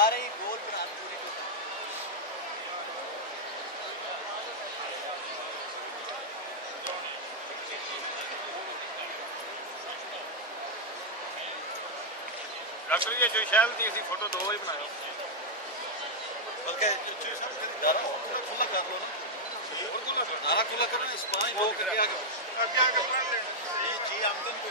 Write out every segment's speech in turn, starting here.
سارے ہی گول بنا پوری ڈاکٹر جی جو شاید تھی اسی فوٹو 2 ہی بنایا بلکہ کھلا کر لو نا نارا کھلا کرو نا اسپائن ہو کر کے آگے جی آمدن پہ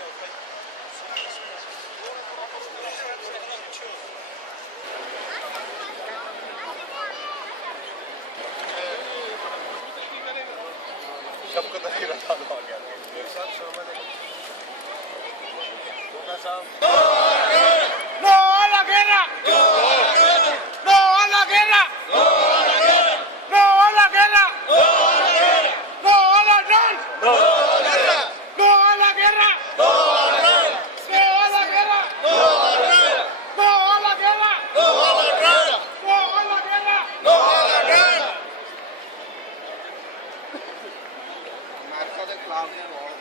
سب کو تحریر رہا ہو گیا ¡No a la guerra! ¡No a la guerra! ¡No a la guerra! ¡No a la guerra! ¡No a la guerra! ¡No a la guerra! ¡No a la guerra! ¡No a la guerra! ¡No a la guerra! ¡No a la guerra! ¡No a la guerra! ¡No a la guerra! ¡No a la guerra! امریکہ ਦੇ ਖਿਲਾਫ ਨੇ ਰੋਲ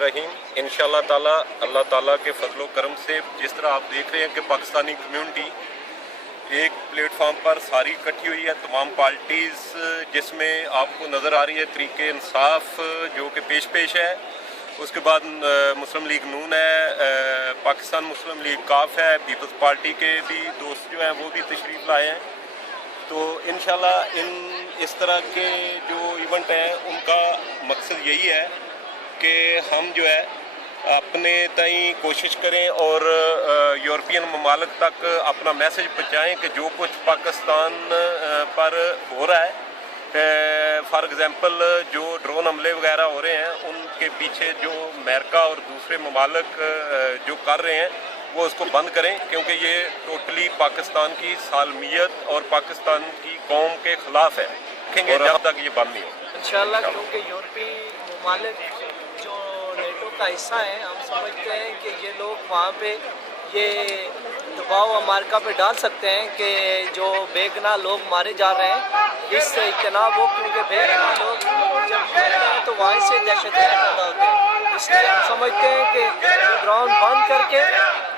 رحیم انشاءاللہ تعالی اللہ تعالیٰ کے فضل و کرم سے جس طرح آپ دیکھ رہے ہیں کہ پاکستانی کمیونٹی ایک پلیٹ فارم پر ساری اکٹھی ہوئی ہے، تمام پارٹیز جس میں آپ کو نظر آ رہی ہے طریق انصاف جو کہ پیش ہے، اس کے بعد مسلم لیگ نون ہے، پاکستان مسلم لیگ کاف ہے، پیپلز پارٹی کے بھی دوست جو ہیں وہ بھی تشریف لائے ہیں۔ تو انشاءاللہ اس طرح کے جو ایونٹ ہیں ان کا مقصد یہی ہے کہ ہم جو ہے اپنے تئیں کوشش کریں اور یورپین ممالک تک اپنا میسج پہنچائیں کہ جو کچھ پاکستان پر ہو رہا ہے، فار ایگزامپل جو ڈرون حملے وغیرہ ہو رہے ہیں ان کے پیچھے جو امریکہ اور دوسرے ممالک جو کر رہے ہیں وہ اس کو بند کریں، کیونکہ یہ ٹوٹلی پاکستان کی سالمیت اور پاکستان کی قوم کے خلاف ہے، دیکھیں گے جب تک یہ بند نہیں ہو انشاءاللہ، کیونکہ یورپی ممالک جو نیٹو کا حصہ ہیں، ہم سمجھتے ہیں کہ یہ لوگ وہاں پہ یہ دباؤ امریکہ پہ ڈال سکتے ہیں کہ جو بے گناہ لوگ مارے جا رہے ہیں اس سے اجتناب ہو، کیونکہ بے گناہ لوگ جب مارتے ہیں تو وہیں سے دہشت گرد پیدا ہوتے ہیں۔ اس لیے ہم سمجھتے ہیں کہ گراؤنڈ بند کر کے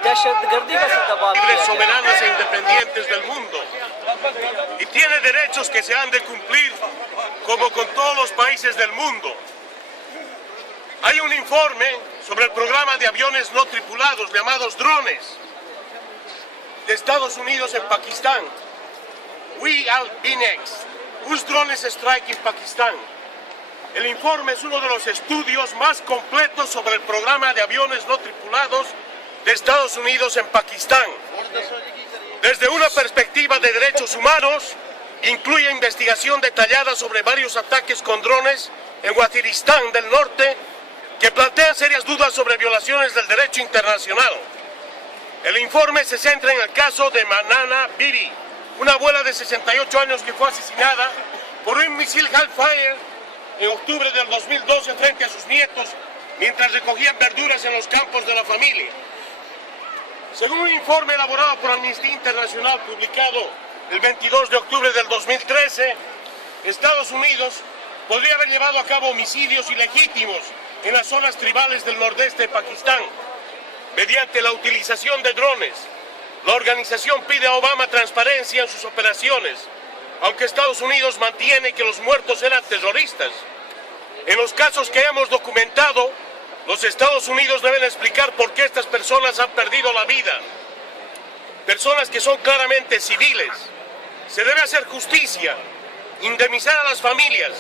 دہشت گردی کا سبب soberanas e independientes del mundo y tiene derechos que se han de cumplir como con todos los países del mundo. Hay un informe sobre el programa de aviones no tripulados llamados drones de Estados Unidos en Pakistán. We are Binex, whose drones strike in Pakistan. El informe es uno de los estudios más completos sobre el programa de aviones no tripulados de Estados Unidos en Pakistán. Desde una perspectiva de derechos humanos, incluye investigación detallada sobre varios ataques con drones en Waziristán del Norte que plantean serias dudas sobre violaciones del derecho internacional. El informe se centra en el caso de Manana Bibi, una abuela de 68 años que fue asesinada por un misil Hellfire en octubre del 2012 frente a sus nietos mientras recogían verduras en los campos de la familia. Según un informe elaborado por Amnistía Internacional publicado el 22 de octubre del 2013, Estados Unidos podría haber llevado a cabo homicidios ilegítimos en las zonas tribales del nordeste de Pakistán mediante la utilización de drones. La organización pide a Obama transparencia en sus operaciones, aunque Estados Unidos mantiene que los muertos eran terroristas. En los casos que hemos documentado, Los Estados Unidos deben explicar por qué estas personas han perdido la vida. Personas que son claramente civiles. Se debe hacer justicia, indemnizar a las familias.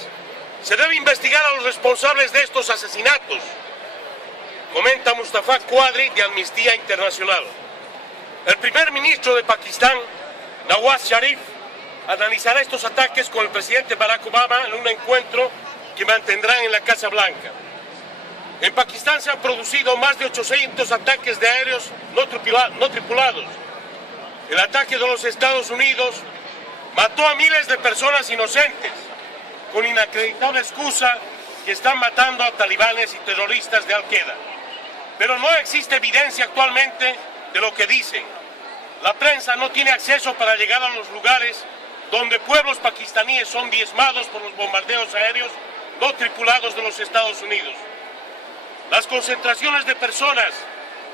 Se debe investigar a los responsables de estos asesinatos. Comenta Mustafa Quadri de Amnistía Internacional. El primer ministro de Pakistán, Nawaz Sharif, analizará estos ataques con el presidente Barack Obama en un encuentro que mantendrán en la Casa Blanca. En Pakistán se han producido más de 800 ataques de aéreos no tripulados. El ataque de los Estados Unidos mató a miles de personas inocentes, con inacreditable excusa que están matando a talibanes y terroristas de Al-Qaeda. Pero no existe evidencia actualmente de lo que dicen. La prensa no tiene acceso para llegar a los lugares donde pueblos pakistaníes son diezmados por los bombardeos aéreos no tripulados de los Estados Unidos. Las concentraciones de personas,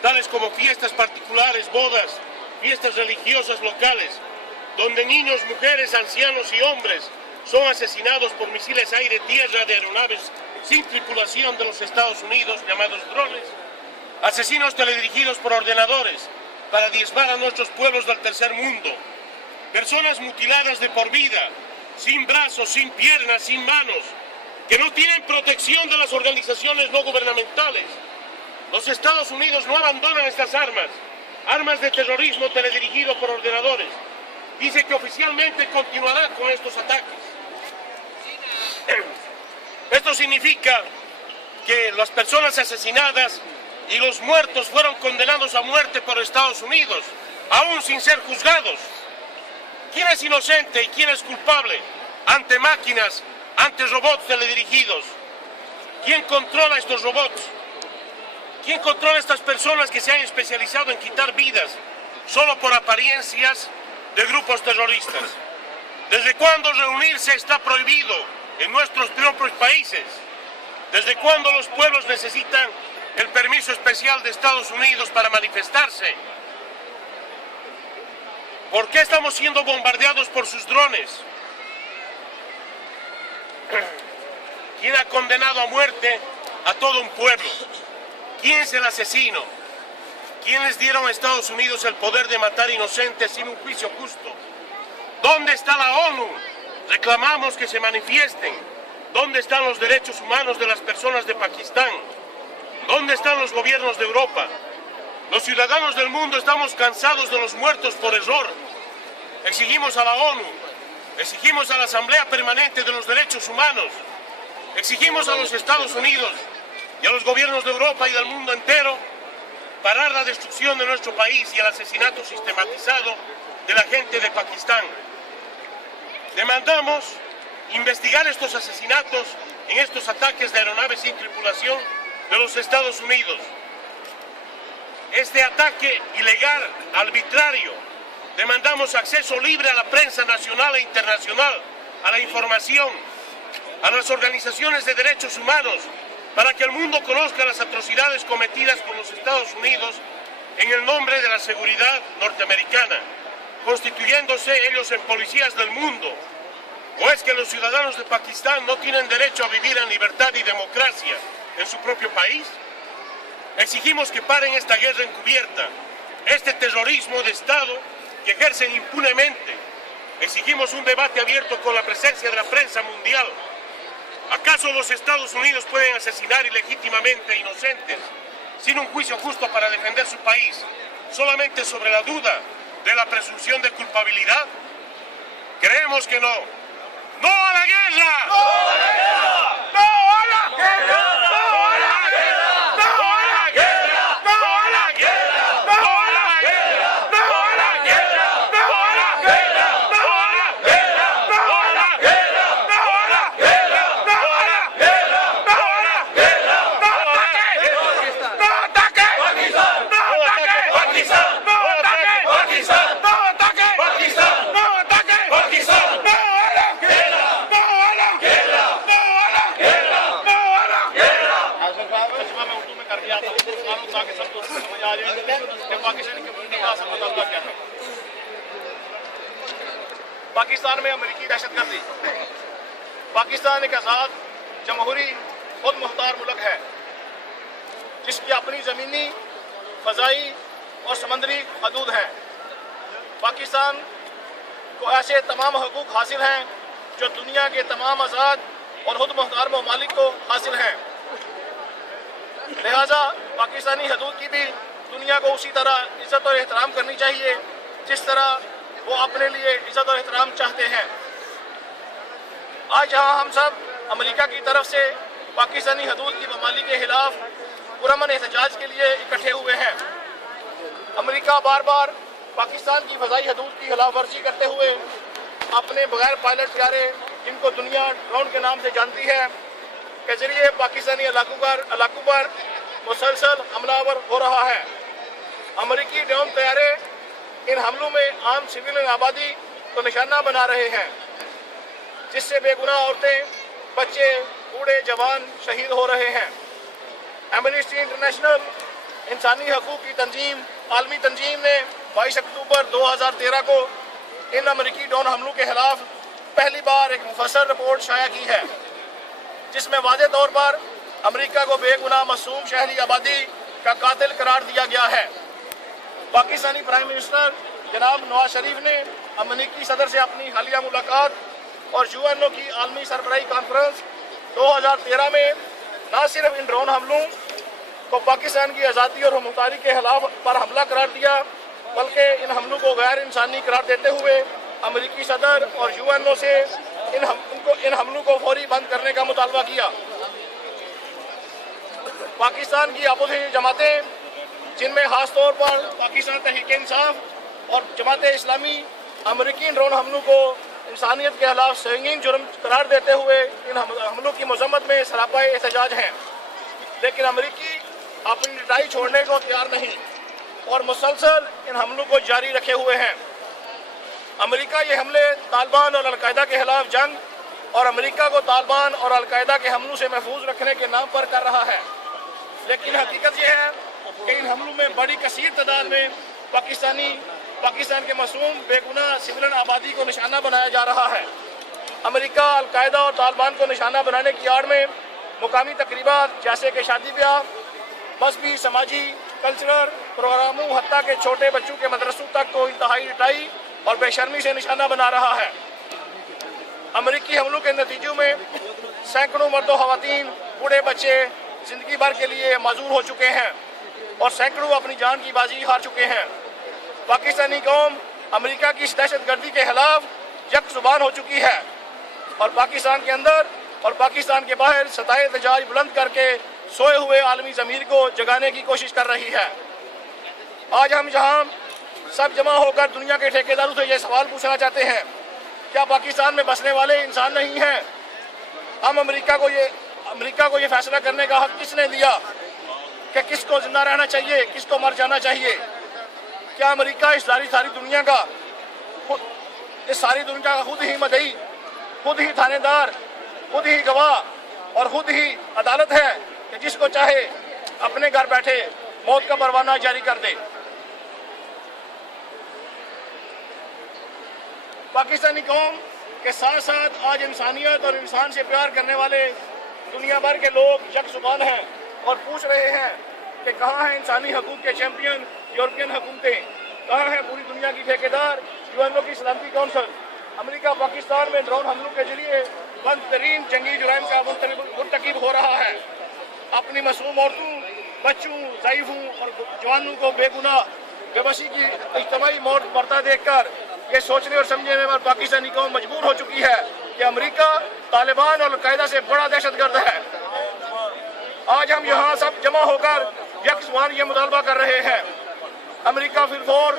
tales como fiestas particulares, bodas, fiestas religiosas locales, donde niños, mujeres, ancianos y hombres son asesinados por misiles aire-tierra de aeronaves sin tripulación de los Estados Unidos, llamados drones, asesinos teledirigidos por ordenadores para diezmar a nuestros pueblos del tercer mundo, personas mutiladas de por vida, sin brazos, sin piernas, sin manos, que no tienen protección de las organizaciones no gubernamentales. Los Estados Unidos no abandonan estas armas de terrorismo teledirigido por ordenadores. Dice que oficialmente continuará con estos ataques. Esto significa que las personas asesinadas y los muertos fueron condenados a muerte por Estados Unidos, aún sin ser juzgados. ¿Quién es inocente y quién es culpable ante máquinas, ante robots teledirigidos? ¿Quién controla estos robots? ¿Quién controla estas personas que se han especializado en quitar vidas solo por apariencias de grupos terroristas? ¿Desde cuándo reunirse está prohibido en nuestros propios países? ¿Desde cuándo los pueblos necesitan el permiso especial de Estados Unidos para manifestarse? ¿Por qué estamos siendo bombardeados por sus drones? ¿Quién ha condenado a muerte a todo un pueblo? ¿Quién es el asesino? ¿Quién les dieron a Estados Unidos el poder de matar inocentes sin un juicio justo? ¿Dónde está la ONU? Reclamamos que se manifiesten. ¿Dónde están los derechos humanos de las personas de Pakistán? ¿Dónde están los gobiernos de Europa? Los ciudadanos del mundo estamos cansados de los muertos por error. Exigimos a la ONU, exigimos a la Asamblea Permanente de los Derechos Humanos, exigimos a los Estados Unidos y a los gobiernos de Europa y del mundo entero parar la destrucción de nuestro país y el asesinato sistematizado de la gente de Pakistán. Demandamos investigar estos asesinatos en estos ataques de aeronaves sin tripulación de los Estados Unidos. Este ataque ilegal, arbitrario, demandamos acceso libre a la prensa nacional e internacional, a la información, a las organizaciones de derechos humanos, para que el mundo conozca las atrocidades cometidas por los Estados Unidos en el nombre de la seguridad norteamericana, constituyéndose ellos en policías del mundo. ¿O es que los ciudadanos de Pakistán no tienen derecho a vivir en libertad y democracia en su propio país? Exigimos que paren esta guerra encubierta, este terrorismo de Estado que ejercen impunemente. Exigimos un debate abierto con la presencia de la prensa mundial. ¿Acaso los Estados Unidos pueden asesinar ilegítimamente a inocentes sin un juicio justo para defender su país, solamente sobre la duda de la presunción de culpabilidad? Creemos que no. ¡No a la guerra! ¡No a la guerra! ¡No a la guerra! ¡No a la guerra! ¡No a la guerra! ¡No a la guerra! ¡No a la guerra! ¡No a la guerra! ¡No a la guerra! ¡No a la guerra! ¡No a la guerra! ¡No a la guerra! ¡No a la guerra! ¡No a la guerra! ¡No ataque! ¡Pakistán! ¡No ataque! ¡Pakistán! ¡No ataque! ¡Pakistán! ¡No ataque! ¡Pakistán! ¡No ataque! ¡Pakistán! Pakistan में अमेरिकी दहशतगर्दी। पाकिस्तान एक आज़ाद, जमहूरी, खुद मुख्तार मुल्क है। जिसकी अपनी ज़मीनी, फ़ज़ाई और समंदरी हदूद हैं। पाकिस्तान को ऐसे तमाम हकूक़ हासिल हैं जो दुनिया के तमाम आज़ाद और खुद मुख्तार ममालिक को हासिल हैं। लिहाजा पाकिस्तानी हदूद की भी दुनिया को उसी तरह इज़्ज़त और एहतराम करनी चाहिए जिस तरह वो अपने लिए इज़्ज़त और एहतराम चाहते हैं। आज जहाँ हम सब अमेरिका की तरफ से पाकिस्तानी हदूद की पामाली के खिलाफ पुरअमन एहतजाज के लिए इकट्ठे हुए हैं। अमेरिका बार बार पाकिस्तान की फ़ज़ाई हदूद की खिलाफ वर्जी करते हुए अपने बगैर पायलट तैयारे, जिनको दुनिया ड्रोन के नाम से जानती है, के ज़रिए पाकिस्तानी इलाकों पर मुसलसल हमलावर हो रहा है। अमेरिकी ड्रोन तैयारे इन हमलों में आम सिविल आबादी को निशाना बना रहे हैं, जिससे बेगुनाह औरतें, बच्चे, बूढ़े, जवान शहीद हो रहे हैं। एमनेस्टी इंटरनेशनल, इंसानी हकूक़ की तंजीम, आलमी तंजीम ने 22 अक्टूबर 2013 को इन अमेरिकी ड्रोन हमलों के खिलाफ पहली बार एक मुफस्सल रिपोर्ट शाया की है, जिसमें वाज़ेह तौर पर अमेरिका को बेगुनाह मासूम शहरी आबादी का कातिल करार दिया गया है। पाकिस्तानी प्राइम मिनिस्टर जनाब नवाज शरीफ ने अमेरिकी सदर से अपनी हालिया मुलाकात और यूएनओ की आलमी सरबराही कॉन्फ्रेंस 2013 में न सिर्फ इन ड्रोन हमलों को पाकिस्तान की आज़ादी और मुख्तारी के खिलाफ पर हमला करार दिया, बल्कि इन हमलों को गैर इंसानी करार देते हुए अमेरिकी सदर और यूएनओ से इन हमलों को फौरी बंद करने का मुतालबा किया। पाकिस्तान की अपोजिशन जमातें, जिनमें खास तौर पर पाकिस्तान तहरीक-ए-इंसाफ और जमात इस्लामी, अमेरिकी ड्रोन हमलों को इंसानियत के खिलाफ संगीन जुर्म करार देते हुए इन हमलों की मजम्मत में सरापा एहतजाज हैं। लेकिन अमेरिकी अपनी लड़ाई छोड़ने को तैयार नहीं और मुसलसल इन हमलों को जारी रखे हुए हैं। अमेरिका ये हमले तालिबान और अलकायदा के खिलाफ जंग और अमेरिका को तालिबान और अलकायदा के हमलों से महफूज रखने के नाम पर कर रहा है, लेकिन हकीकत यह है कि इन हमलों में बड़ी कसीर तादाद में पाकिस्तान के मासूम बेगुनाह सिविलियन आबादी को निशाना बनाया जा रहा है। अमेरिका अलकायदा और तालिबान को निशाना बनाने की आड़ में मुकामी तकरीबात जैसे कि शादी ब्याह, मजहबी, समाजी, कल्चरल प्रोग्रामों, हत्ता के छोटे बच्चों के मदरसों तक को इंतहाई लटाई और बेशर्मी से निशाना बना रहा है। अमेरिकी हमलों के नतीजों में सैकड़ों मर्द व ख़वातीन, बूढ़े बच्चे ज़िंदगी भर के लिए माजूर हो चुके हैं और सैकड़ों अपनी जान की बाजी हार चुके हैं। पाकिस्तानी कौम अमेरिका की दहशतगर्दी के खिलाफ यकजुबान हो चुकी है और पाकिस्तान के अंदर और पाकिस्तान के बाहर सताए एहतजाज बुलंद करके सोए हुए आलमी ज़मीर को जगाने की कोशिश कर रही है। आज हम यहाँ सब जमा होकर दुनिया के ठेकेदारों से ये सवाल पूछना चाहते हैं, क्या पाकिस्तान में बसने वाले इंसान नहीं हैं? हम अमेरिका को ये फैसला करने का हक किसने दिया कि किसको जिंदा रहना चाहिए, किसको मर जाना चाहिए? क्या अमेरिका इस सारी दुनिया का खुद ही मदई, खुद ही थानेदार, खुद ही गवाह और खुद ही अदालत है कि जिसको चाहे अपने घर बैठे मौत का परवाना जारी कर दे? पाकिस्तानी कौम के साथ साथ आज इंसानियत और इंसान से प्यार करने वाले दुनिया भर के लोग यकजुबान हैं और पूछ रहे हैं कि कहाँ हैं इंसानी हकूक़ के चैंपियन यूरोपियन हुकूमतें, कहाँ हैं पूरी दुनिया की ठेकेदार यूएनओ की सलामती कौंसिल? अमेरिका पाकिस्तान में ड्रोन हमलों के जरिए बंद तरीन जंगी जुराइम का मुर्तकिब हो रहा है। अपनी मासूम औरतों, बच्चों, ज़ईफ़ों और जवानों को बेगुनाह बेबसी की इज्तिमाई मौत मरता देखकर ये सोचने और समझने में पाकिस्तानी कौम मजबूर हो चुकी है कि अमेरिका तालिबान और अलकायदा से बड़ा दहशतगर्द है। आज हम यहाँ सब जमा होकर यकजुबान ये मुतालबा कर रहे हैं, अमेरिका फिलफौर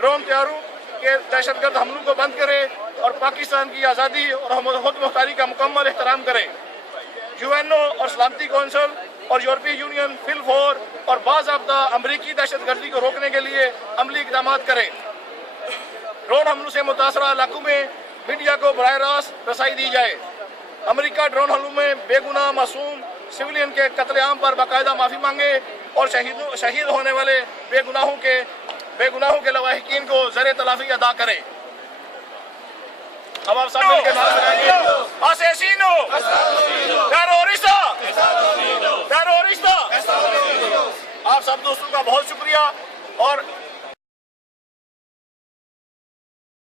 ड्रोन तैयारों के दहशतगर्द हमलों को बंद करे और पाकिस्तान की आज़ादी और खुद मुख्तारी का मुकम्मल एहतराम करे। यूएनओ और सलामती कौंसिल और यूरोपीय यूनियन फिलफौर और बाज़ाब्ता अमरीकी दहशतगर्दी को रोकने के लिए अमली इक़दाम करें। ड्रोन हमलों से मुतासरा इलाकों में मीडिया को बराह रास्त रसाई दी जाए। अमेरिका ड्रोन हमलों में बेगुनाह मासूम सिविलियन के कत्लेआम पर बाकायदा माफ़ी मांगे और शहीद होने वाले बेगुनाहों के लवाहिकीन को ज़र तलाफ़ी अदा करें। अब आप सब मिलकर नारा लगाएंगे, asesino, terrorista, terrorista, آپ سب دوستوں کا بہت شکریہ اور